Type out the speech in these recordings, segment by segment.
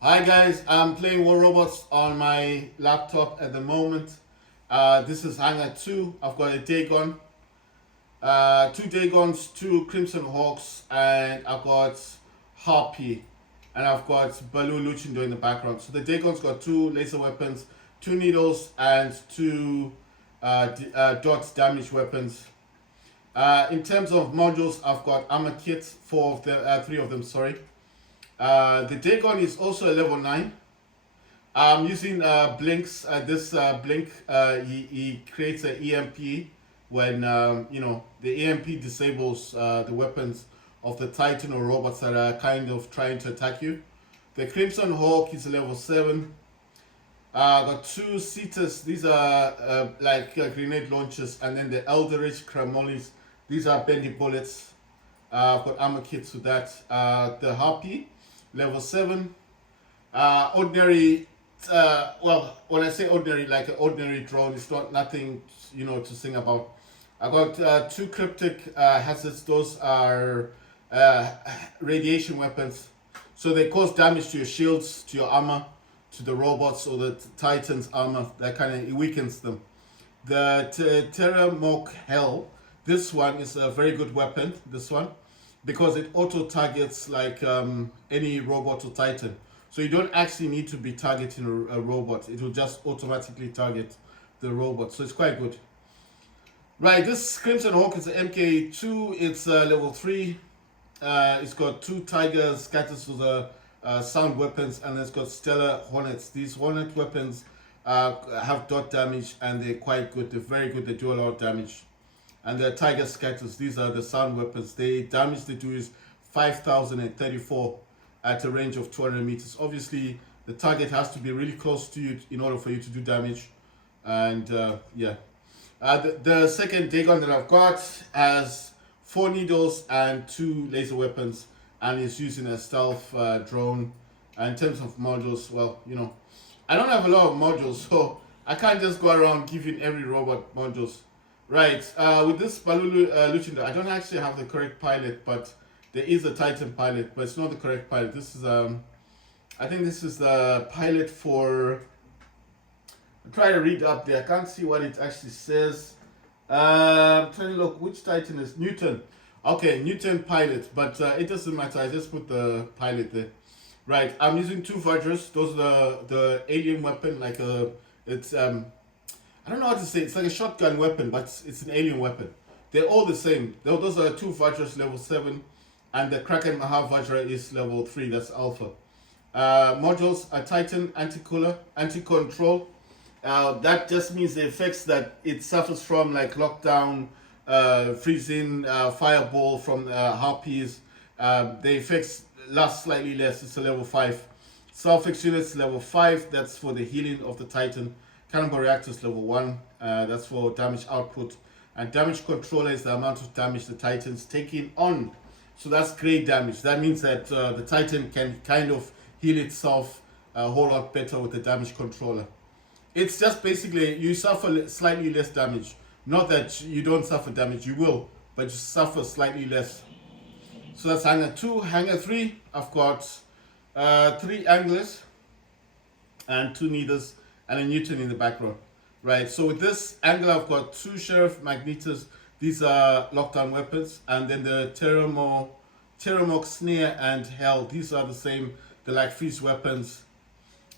Hi guys, I'm playing War Robots on my laptop at the moment. This is Hangar 2. I've got a Dagon, two Dagons, two Crimson Hawks, and I've got Harpy, and I've got Baloo Luchindo in the background. So the Dagon's got two laser weapons, two needles, and two dot damage weapons. In terms of modules, I've got armor kits, three of them, sorry. The Dagon is also a level 9. I'm using blinks. This blink, he creates an EMP when the EMP disables the weapons of the Titan or robots that are kind of trying to attack you. The Crimson Hawk is level 7. Got two Cetus. These are grenade launchers, and then the Eldritch Cramolis. These are bendy bullets. I've got armor kits with that. The Harpy, level 7. Ordinary, when I say ordinary, like an ordinary drone, it's not nothing, to sing about. I got two cryptic hazards. Those are radiation weapons. So they cause damage to your shields, to your armor, to the robots or the Titan's armor. That kind of weakens them. The Terramok Hell. This one is a very good weapon. This one, because it auto targets like any robot or Titan. So you don't actually need to be targeting a robot. It will just automatically target the robot. So it's quite good. Right, this Crimson Hawk is an MK2. It's level 3. It's got two Tigers scattered to the sound weapons, and it's got Stellar Hornets. These Hornet weapons have dot damage, and they're quite good. They're very good. They do a lot of damage. And the Tiger Scatters, these are the sound weapons. The damage they do is 5,034 at a range of 200 meters. Obviously, the target has to be really close to you in order for you to do damage. And yeah. The second Dagon that I've got has 4 needles and 2 laser weapons, and is using a stealth drone. And in terms of modules, well, I don't have a lot of modules, so I can't just go around giving every robot modules. Right, with this Balulu Luchindo, I don't actually have the correct pilot, but there is a Titan pilot, but it's not the correct pilot. This is, I think this is the pilot for, I'm trying to read up there, I can't see what it actually says. I'm trying to look, which Titan is Newton? Okay, Newton pilot, but it doesn't matter, I just put the pilot there. Right, I'm using 2 Vajras, those are the alien weapon, like it's, I don't know how to say it. It's like a shotgun weapon, but it's an alien weapon. They're all the same. Those are 2 Vajras level 7, and the Kraken Mahavajra is level 3, that's Alpha. Modules are Titan, anti-control. That just means the effects that it suffers from, like lockdown, freezing, fireball from harpies. The effects last slightly less. It's a level 5. Self-fix units level 5. That's for the healing of the Titan. Cannonball reactors level 1. That's for damage output. And damage controller is the amount of damage the Titan's taking on. So that's great damage. That means that the Titan can kind of heal itself a whole lot better with the damage controller. It's just basically you suffer slightly less damage. Not that you don't suffer damage, you will, but you suffer slightly less. So that's Hangar 2. Hangar 3, I've got 3 anglers and 2 needles and a Newton in the background. Right, so with this angle, I've got 2 Sheriff Magnetos. These are lockdown weapons. And then the Terramok Snare and Hell. These are the same. They're like freeze weapons.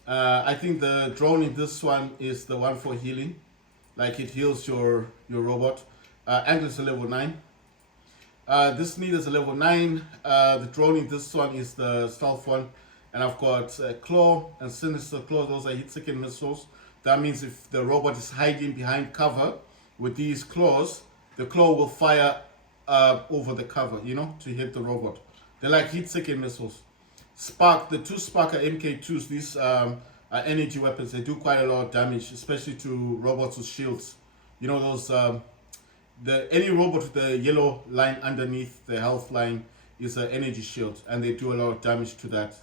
I think the drone in this one is the one for healing. Like it heals your robot. Angle is a level 9. This need is a level 9. The drone in this one is the stealth one. And I've got Claw and Sinister Claw. Those are hit-seeking missiles. That means if the robot is hiding behind cover with these claws, the claw will fire over the cover, to hit the robot. They're like heat-seeking missiles. Spark, the 2 Spark are MK2s. These are energy weapons. They do quite a lot of damage, especially to robots with shields. Those, any robot with the yellow line underneath the health line is an energy shield, and they do a lot of damage to that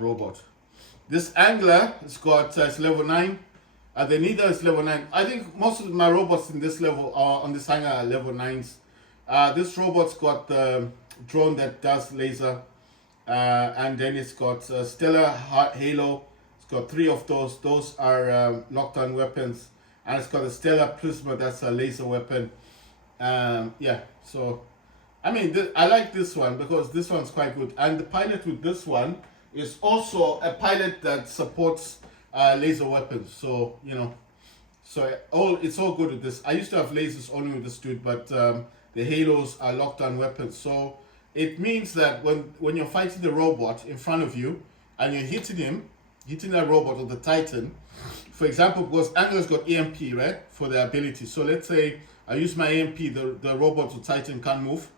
robot. This angler has got it's level 9. The neither is level 9. I think most of my robots in this level are on this hangar are level 9s. This robot's got the drone that does laser And then it's got Stellar Halo. It's got 3 of those. Those are lockdown weapons. And it's got a Stellar Prisma, that's a laser weapon. Yeah, so I mean, I like this one because this one's quite good. And the pilot with this one is also a pilot that supports laser weapons. So, you know, so it's all good with this. I used to have lasers only with this dude, but the halos are lockdown weapons. So it means that when you're fighting the robot in front of you and you're hitting that robot or the Titan, for example, because Angler's got EMP, right, for their ability. So let's say I use my EMP, the robot or Titan can't move,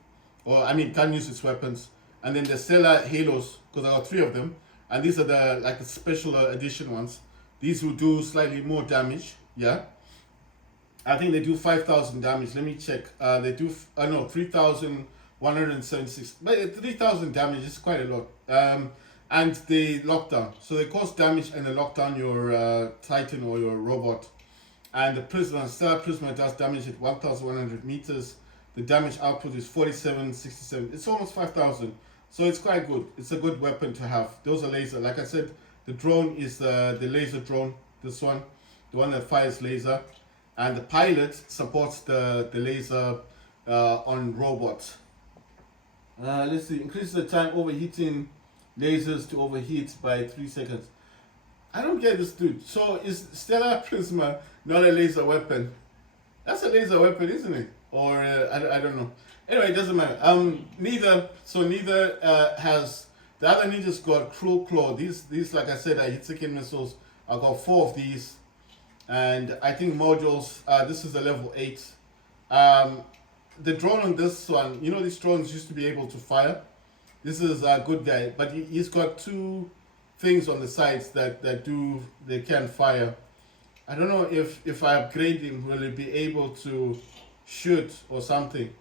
or I mean can't use its weapons. And then the Stellar Halos, because I got 3 of them, and these are the special edition ones. These will do slightly more damage. Yeah, I think they do 5,000 damage. Let me check. They do 3,176. But 3,000 damage is quite a lot. And they lock down, so they cause damage and they lock down your Titan or your robot. And the Prisma, Stellar Prisma, does damage at 1,100 meters. The damage output is 4767. It's almost 5,000. So it's quite good. It's a good weapon to have. Those are laser. Like I said, the drone is the laser drone. This one, the one that fires laser, and the pilot supports the laser on robots. Let's see. Increase the time overheating lasers to overheat by 3 seconds. I don't get this, dude. So is Stellar Prisma not a laser weapon? That's a laser weapon, isn't it? Or I don't know. Anyway, it doesn't matter. Neither has the other ninja's got Cruel Claw. These like I said are hit-seeking missiles. I got 4 of these, and I think modules. This is a level 8. The drone on this one, you know, these drones used to be able to fire. This is a good guy, but he's got 2 things on the sides that they can fire. I don't know if I upgrade him, will he be able to shoot or something?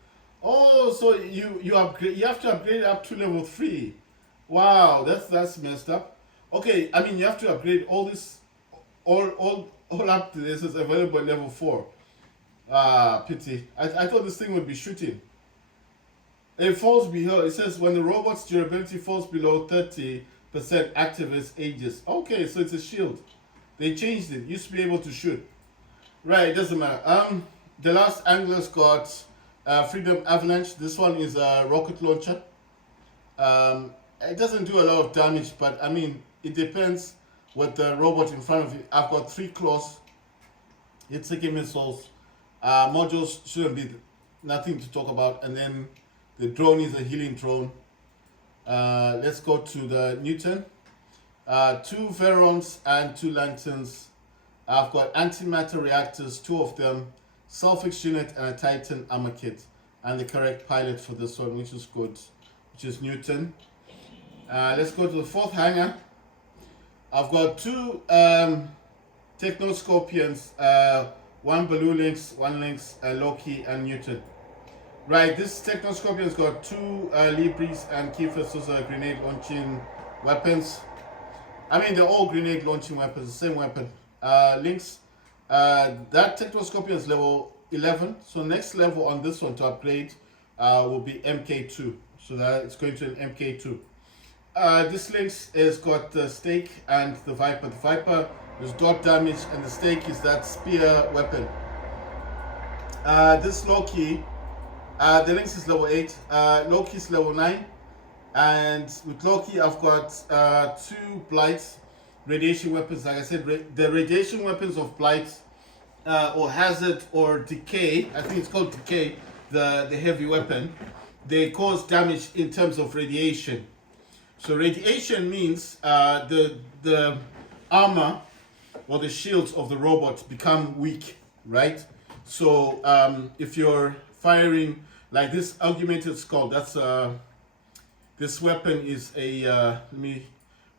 Oh, so you upgrade. You have to upgrade up to level 3. Wow, that's messed up. Okay, I mean you have to upgrade all this, all up to this is available at level 4. Pity. I thought this thing would be shooting. It falls below. It says when the robot's durability falls below 30% activist ages. Okay, so it's a shield. They changed it. Used to be able to shoot. Right, it doesn't matter. The last Angler's got Freedom Avalanche. This one is a rocket launcher. It doesn't do a lot of damage, but I mean, it depends what the robot in front of you. I've got 3 claws. It's taking missiles. Modules shouldn't be nothing to talk about. And then the drone is a healing drone. Let's go to the Newton. 2 Verons and 2 Lanterns. I've got antimatter reactors, 2 of them, Self-Fix unit and a Titan armor kit. And the correct pilot for this one, which is good, which is Newton. Let's go to the 4th hangar. I've got 2 Techno Scorpions, 1 Baloo Lynx, 1 Lynx, Loki, and Newton. Right, this Techno Scorpion's got 2 Libris and Kephas. Those are grenade launching weapons. I mean, they're all grenade launching weapons, the same weapon. Lynx, that Techno Scorpion is level 11. So next level on this one to upgrade will be MK2. So that it's going to an MK2. This Lynx has got the stake and the Viper. The Viper is dot damage, and the stake is that spear weapon. This Loki, the Lynx is level 8. Loki is level 9. And with Loki, I've got 2 Blights, radiation weapons. Like I said, the radiation weapons of Blight or Hazard or Decay, I think it's called Decay, the heavy weapon, they cause damage in terms of radiation. So radiation means the armor or the shields of the robot become weak, right? So if you're firing like this augmented skull, that's this weapon is a let me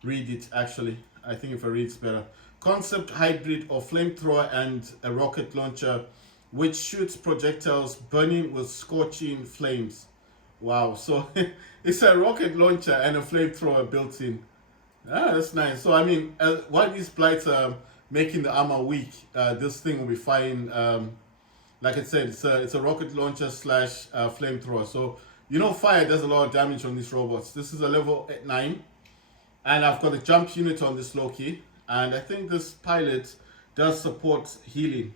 read it actually. I think if I read it's better. Concept hybrid of flamethrower and a rocket launcher, which shoots projectiles burning with scorching flames. Wow, so it's a rocket launcher and a flamethrower built in. That's nice. So I mean, while these Blights are making the armor weak, this thing will be fine. Like I said, it's a rocket launcher slash flamethrower. So You know, fire does a lot of damage on these robots. This is a level 9, and I've got a jump unit on this Loki, and I think this pilot does support healing.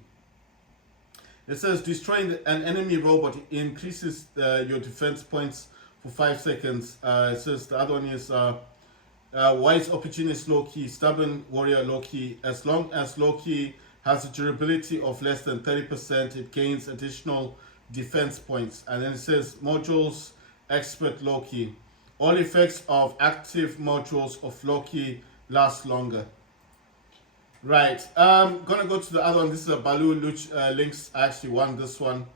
It says destroying an enemy robot increases your defense points for 5 seconds. It says the other one is wise opportunist Loki, stubborn warrior Loki. As long as Loki has a durability of less than 30%, it gains additional defense points. And then it says modules expert Loki. All effects of active modules of Loki last longer. Right, gonna go to the other one. This is a balloon which Lynx actually won this one.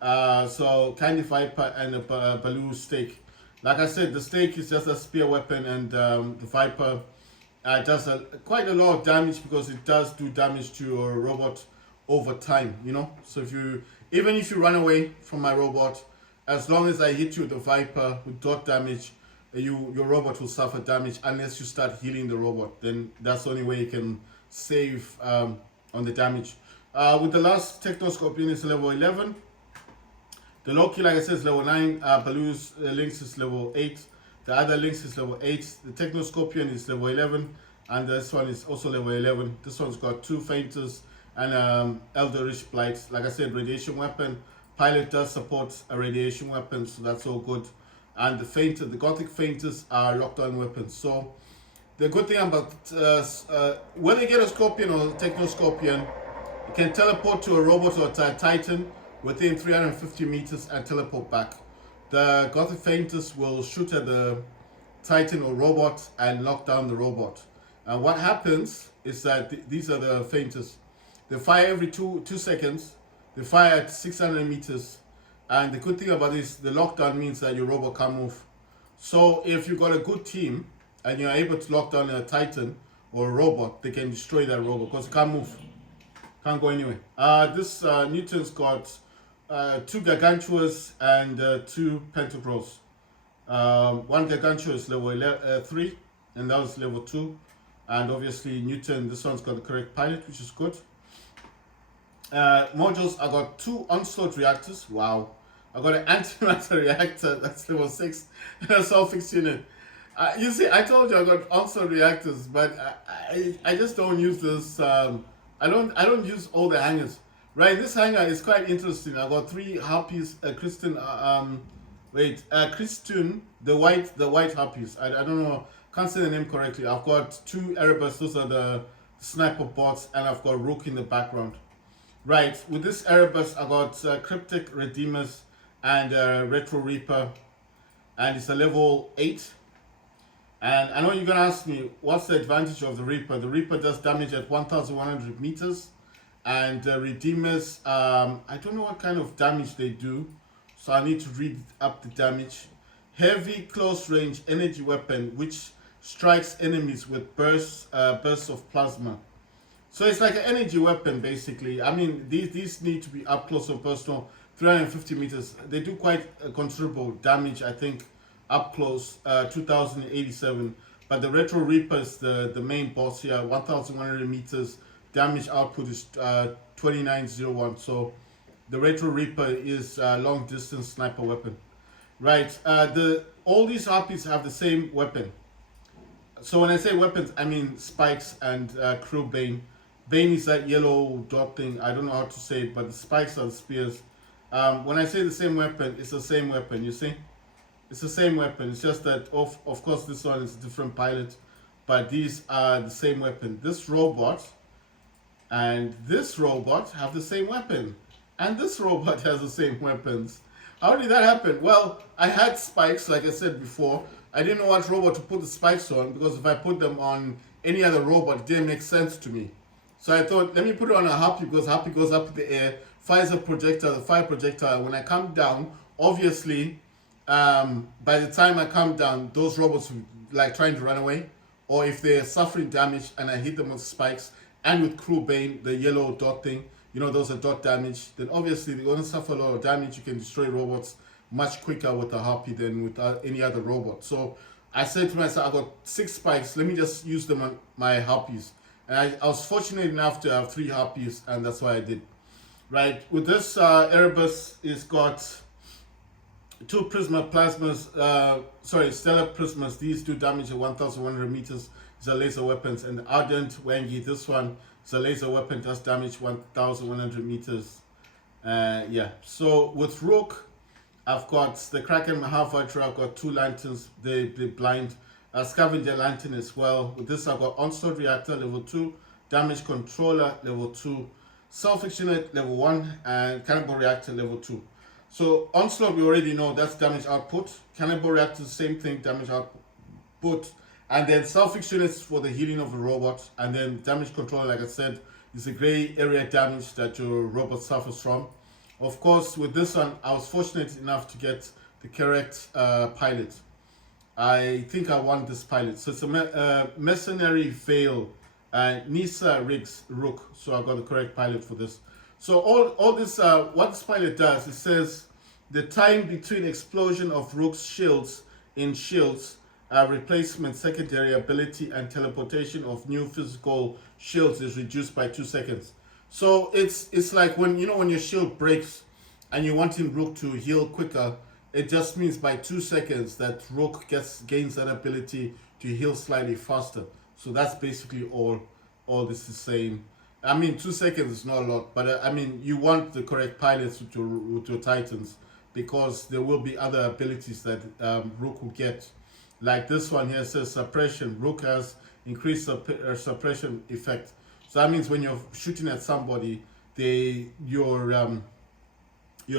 So Candy Viper and a balloon stake. Like I said, the stake is just a spear weapon, and the Viper does quite a lot of damage because it does do damage to your robot over time. You know, so even if you run away from my robot, as long as I hit you with the Viper with dot damage, your robot will suffer damage unless you start healing the robot. Then that's the only way you can save on the damage. With the last Techno Scorpion is level 11. The Loki, like I said, is level 9. Baloo's Lynx is level 8. The other Lynx is level 8. The Techno Scorpion is level 11. And this one is also level 11. This one's got 2 Fainters and Eldritch Blight. Like I said, radiation weapon. Pilot does support a radiation weapon, so that's all good. And the Gothic Fainters are lockdown weapons. So the good thing about when you get a Scorpion or a Techno Scorpion, you can teleport to a robot or a Titan within 350 meters and teleport back. The Gothic Fainters will shoot at the Titan or robot and lock down the robot. And what happens is that these are the Fainters. They fire every 2 seconds. They fire at 600 meters. And the good thing about this, the lockdown means that your robot can't move. So if you've got a good team and you're able to lock down a Titan or a robot, they can destroy that robot because it can't move. Can't go anywhere. This Newton's got 2 Gargantuas and 2 Pentacles. 1 Gargantua is level 3 and that was level 2. And obviously Newton, this one's got the correct pilot, which is good. Modules, I got 2 Onslaught reactors. Wow. I got an antimatter reactor, that's level 6, and a Solfix unit. You see, I told you I got Onslaught reactors, but I just don't use this. I don't use all the hangers. Right, this hanger is quite interesting. I got 3 harpies, Christine, the white harpies. I don't know, can't say the name correctly. I've got 2 Erebus, those are the sniper bots, and I've got Rook in the background. Right, with this Erebus, I got Cryptic Redeemers and Retro Reaper, and it's a level 8. And I know you're gonna ask me, what's the advantage of the Reaper? The Reaper does damage at 1,100 meters, and Redeemers, I don't know what kind of damage they do, so I need to read up the damage. Heavy close range energy weapon which strikes enemies with bursts of plasma. So it's like an energy weapon basically. I mean, these need to be up close and personal, 350 meters. They do quite considerable damage, I think, up close, 2087. But the Retro Reaper is the main boss here, 1,100 meters. Damage output is 2901. So the Retro Reaper is a long distance sniper weapon. Right, all these harpies have the same weapon. So when I say weapons, I mean spikes and Crew Bane. Bane is that yellow dot thing. I don't know how to say it, but the spikes are the spears. When I say the same weapon, it's the same weapon, you see? It's the same weapon. It's just that, of course, this one is a different pilot, but these are the same weapon. This robot and this robot have the same weapon. And this robot has the same weapons. How did that happen? Well, I had spikes, like I said before. I didn't know what robot to put the spikes on, because if I put them on any other robot, it didn't make sense to me. So I thought, let me put it on a harpy, because harpy goes up in the air, fires a projectile, the fire projectile. When I come down, obviously, by the time I come down, those robots will like trying to run away, or if they're suffering damage and I hit them with spikes and with Crew Bane, the yellow dot thing, you know, those are dot damage, then obviously they're going to suffer a lot of damage. You can destroy robots much quicker with a harpy than with any other robot. So I said to myself, I got 6 spikes, let me just use them on my harpies. And I was fortunate enough to have 3 harpies, and that's why I did. Right, with this Erebus, it's got two stellar prismas. These do damage at 1,100 meters. These are laser weapons. And the ardent Wangi, this one is a laser weapon, does damage 1,100 meters. Yeah. So with Rook, I've got the Kraken Mahavajra. I've got two lanterns. They blind. Scavenger lantern as well. With this, I've got onslaught reactor level 2, damage controller level 2, self unit level 1, and cannibal reactor level 2. So onslaught, we already know that's damage output. Cannibal reactor, same thing, damage output. And then self units for the healing of the robot. And then damage controller, like I said, is a gray area damage that your robot suffers from. Of course, with this one, I was fortunate enough to get the correct pilot. I think I won this pilot. So it's a mercenary veil, Nisa Riggs Rook. So I got the correct pilot for this. So all this, what this pilot does, it says the time between explosion of Rook's shields in shields, replacement, secondary ability, and teleportation of new physical shields is reduced by 2 seconds. So it's like when when your shield breaks and you want Rook to heal quicker, it just means by 2 seconds that Rook gains that ability to heal slightly faster. So that's basically all this is saying. I mean, 2 seconds is not a lot, but I mean, you want the correct pilots with your Titans, because there will be other abilities that Rook will get. Like this one here says suppression. Rook has increased suppression effect. So that means when you're shooting at somebody, your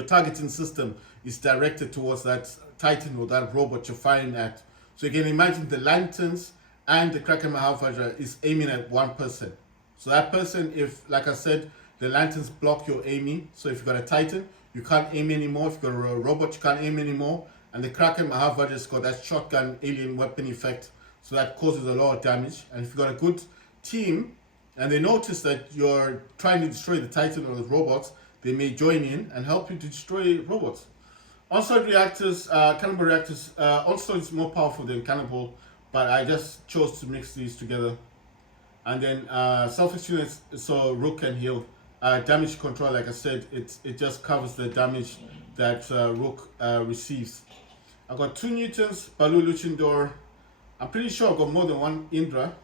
targeting system is directed towards that Titan or that robot you're firing at. So you can imagine the lanterns and the Kraken Mahavajra is aiming at one person. So that person, if, like I said, the lanterns block your aiming. So if you've got a Titan, you can't aim anymore. If you've got a robot, you can't aim anymore. And the Kraken Mahavajra's got that shotgun alien weapon effect. So that causes a lot of damage. And if you've got a good team, and they notice that you're trying to destroy the Titan or the robots, they may join in and help you to destroy robots. Onslaught reactors, cannibal reactors, onslaught is more powerful than cannibal, but I just chose to mix these together. And then selfish units, so Rook can heal. Damage control, like I said, it just covers the damage that Rook receives. I got 2 Newtons, Balu Luchindor. I'm pretty sure I got more than 1 Indra.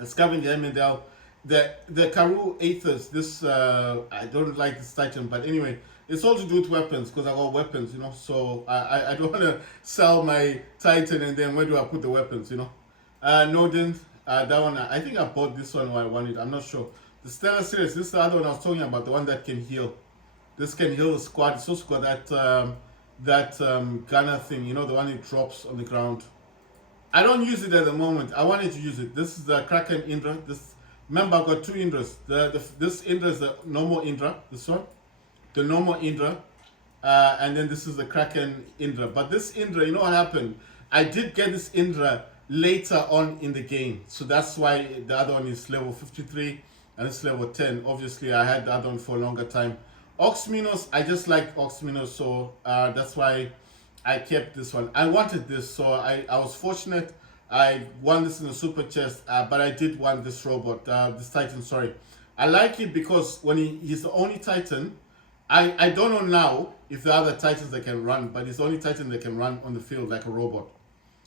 A Scavenger Emendel. The Karu Aethers, this I don't like this Titan, but anyway, it's all to do with weapons, because I got weapons, so I don't want to sell my Titan and then where do I put the weapons, Nodin, that one, I think I bought this one or I won it, I'm not sure. The Stellar Series, this is the other one I was talking about, the one that can heal. This can heal the squad. It's also got that gunner thing, the one it drops on the ground. I don't use it at the moment. I wanted to use it. This is the Kraken Indra. Remember, I've got 2 Indras. This Indra is the normal Indra. This one, the normal Indra, and then this is the Kraken Indra. But this Indra, you know what happened? I did get this Indra later on in the game, so that's why the other one is level 53 and it's level 10. Obviously, I had the other one for a longer time. Oxminos, I just like Oxminos, so that's why I kept this one. I wanted this, so I was fortunate. I won this in the super chest, but I did want this robot, this Titan, sorry. I like it because when he's the only Titan, I don't know now if there are other Titans that can run, but he's the only Titan that can run on the field like a robot.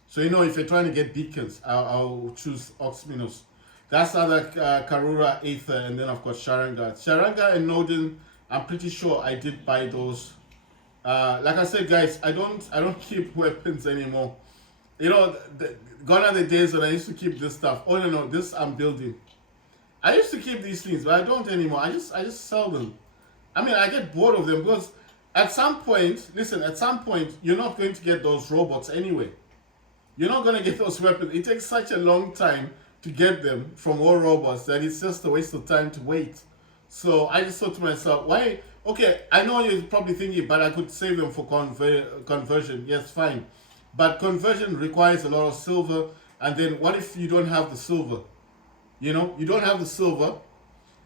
So if you're trying to get beacons, I'll choose Oxminos. That's the other Karura Aether, and then I've got Sharanga. Sharanga and Nodin, I'm pretty sure I did buy those. Like I said, guys, I don't keep weapons anymore. Gone are the days when I used to keep this stuff. Oh no, this I'm building. I used to keep these things, but I don't anymore. I just sell them. I mean, I get bored of them because at some point, you're not going to get those robots anyway. You're not going to get those weapons. It takes such a long time to get them from all robots that it's just a waste of time to wait. So I just thought to myself, why? Okay, I know you're probably thinking, but I could save them for conversion. Yes, fine. But conversion requires a lot of silver. And then what if you don't have the silver? You don't have the silver,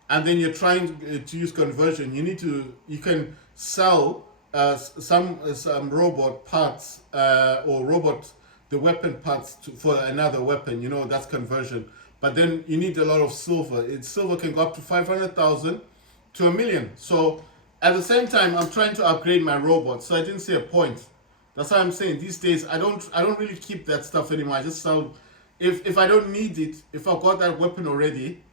and then you're trying to use conversion. You can sell some robot parts or the weapon parts for another weapon. That's conversion. But then you need a lot of silver. Silver can go up to 500,000 to 1 million. So At the same time, I'm trying to upgrade my robot, so I didn't see a point. That's why I'm saying these days I don't really keep that stuff anymore. I just sell if I don't need it, if I've got that weapon already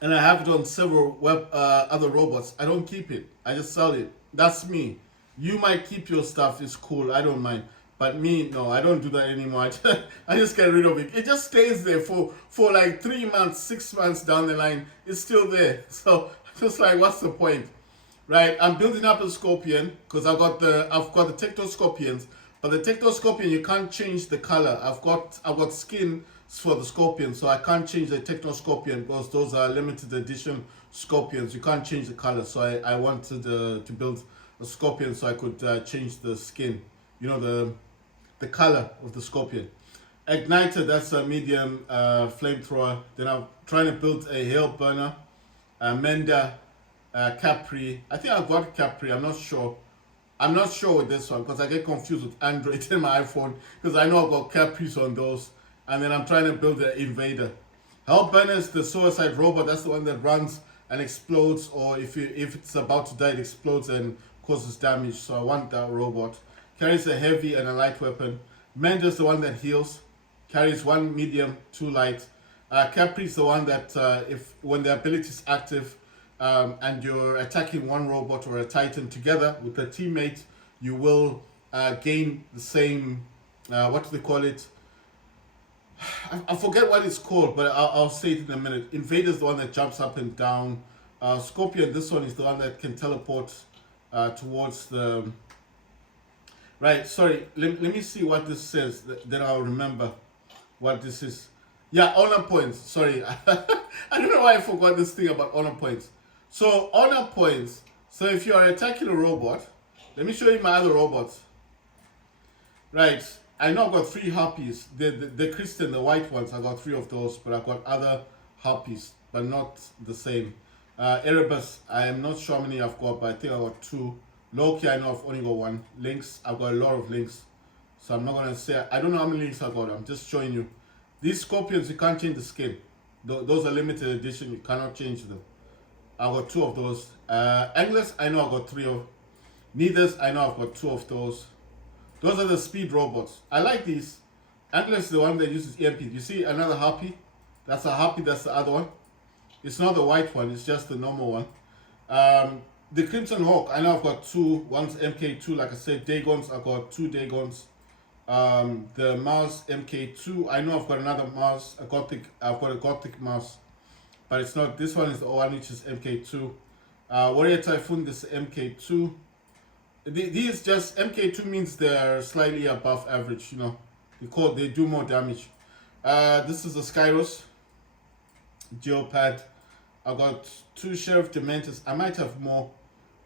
and I have it on several other robots, I don't keep it. I just sell it. That's me. You might keep your stuff, it's cool, I don't mind. But me, no, I don't do that anymore. I just get rid of it. It just stays there for like 3 months, 6 months down the line. It's still there. So just like, what's the point? Right, I'm building up a scorpion because I've got the Tecto Scorpions, but the Tecto Scorpion you can't change the color. I've got skin for the scorpion, so I can't change the Tecto Scorpion because those are limited edition scorpions. You can't change the color, so I wanted to build a scorpion so I could change the skin. You know, the color of the scorpion. Igniter, that's a medium flamethrower. Then I'm trying to build a hail burner, a Mender, Capri. I think I got Capri. I'm not sure. I'm not sure with this one because I get confused with Android and my iPhone because I know I've got Capris on those. And then I'm trying to build an Invader. Hellburner is the suicide robot. That's the one that runs and explodes, or if it's about to die, it explodes and causes damage. So I want that robot. Carries a heavy and a light weapon. Mender is the one that heals. Carries one medium, two light. Capri is the one that if when the ability is active, and you're attacking one robot or a Titan together with a teammate, you will gain the same, what do they call it? I forget what it's called, but I'll say it in a minute. Invader is the one that jumps up and down. Scorpion, this one is the one that can teleport towards the... Right, sorry, let me see what this says, then I'll remember what this is. Yeah, honor points, sorry. I don't know why I forgot this thing about honor points. So honor points. So if you are attacking a robot, let me show you my other robots. Right, I know I've got 3 harpies. The Christian, the white ones, I got 3 of those, but I've got other harpies, but not the same. Erebus, I am not sure how many I've got, but I think I got 2. Loki, I know I've only got 1. Lynx, I've got a lot of Lynx. So I'm not gonna say, I don't know how many Lynx I got, I'm just showing you. These scorpions, you can't change the skin. Those are limited edition, you cannot change them. I got 2 of those. Anglers, I know I got 3 of. Neithers, I know I've got 2 of those. Those are the speed robots. I like these. Anglers is the one that uses EMP. You see another harpy? That's a harpy, that's the other one. It's not the white one, it's just the normal one. The Crimson Hawk, I know I've got 2. One's MK2, like I said. Dagons, I've got 2 Dagons. The Mars MK2, I know I've got another Mars, I've got a Gothic Mars. But it's not, this one is the one which is MK2. Warrior Typhoon, this is MK2. These just, MK2 means they're slightly above average, you know. They do more damage. This is a Skyros. Geopad. I got 2 Sheriff Dementors. I might have more.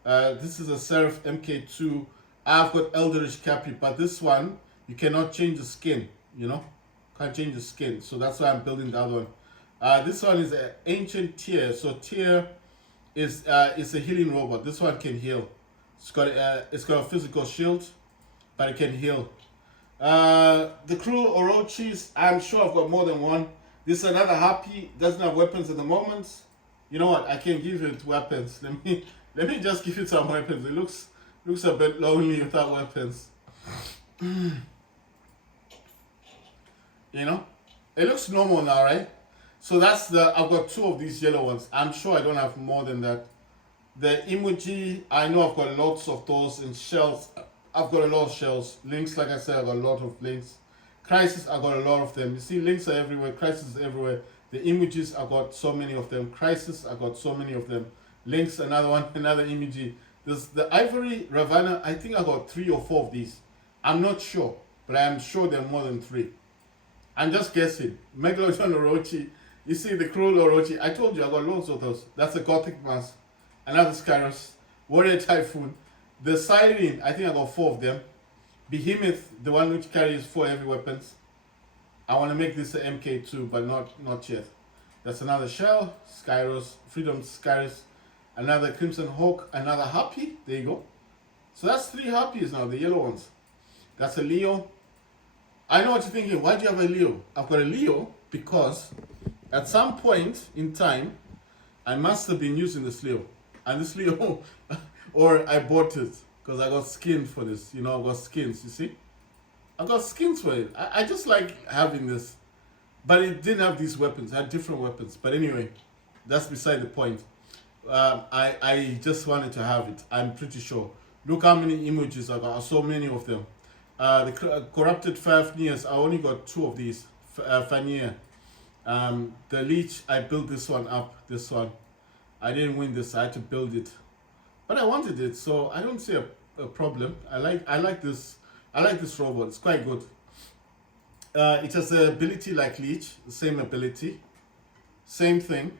This is a Seraph MK2. I've got Eldritch Capri, but this one, you cannot change the skin, you know. Can't change the skin, so that's why I'm building the other one. This one is an Ancient Tear. So Tear is a healing robot. This one can heal. It's got a physical shield, but it can heal. The Cruel Orochis, I'm sure I've got more than one. This is another Harpy, doesn't have weapons at the moment. You know what? I can give it weapons. Let me just give it some weapons. It looks a bit lonely without weapons. You know, it looks normal now, right? So that's I've got 2 of these yellow ones. I'm sure I don't have more than that. The emoji, I know I've got lots of those. In shells, I've got a lot of shells. Links, like I said, I've got a lot of links. Crisis, I've got a lot of them. You see, links are everywhere. Crisis is everywhere. The emojis, I've got so many of them. Crisis, I've got so many of them. Links, another one, another emoji. There's the Ivory Ravana, I think I got 3 or 4 of these. I'm not sure, but I am sure there are more than 3. I'm just guessing. Megalodon Orochi. You see the Cruel Orochi. I told you I got loads of those. That's a Gothic Mask. Another Skyros. Warrior Typhoon. The Siren, I think I got 4 of them. Behemoth, the one which carries 4 heavy weapons. I want to make this an MK2, but not yet. That's another Shell. Skyros. Freedom Skyros. Another Crimson Hawk. Another Harpy. There you go. So that's 3 Harpies now, the yellow ones. That's a Leo. I know what you're thinking. Why do you have a Leo? I've got a Leo because at some point in time, I must have been using this Leo. honestly, or I bought it because I got skins for this. You know, I got skins. You see, I got skins for it. I just like having this, but it didn't have these weapons. It had different weapons. But anyway, that's beside the point. I just wanted to have it. I'm pretty sure. Look how many emojis I got. So many of them. The corrupted Fafniers. I only got two of these. Fanier. The leech. I built this one up. This one. I didn't win this. I had to build it, but I wanted it, so I don't see a problem. I like this. I like this robot. It's quite good. It has the ability like leech. The same ability. Same thing.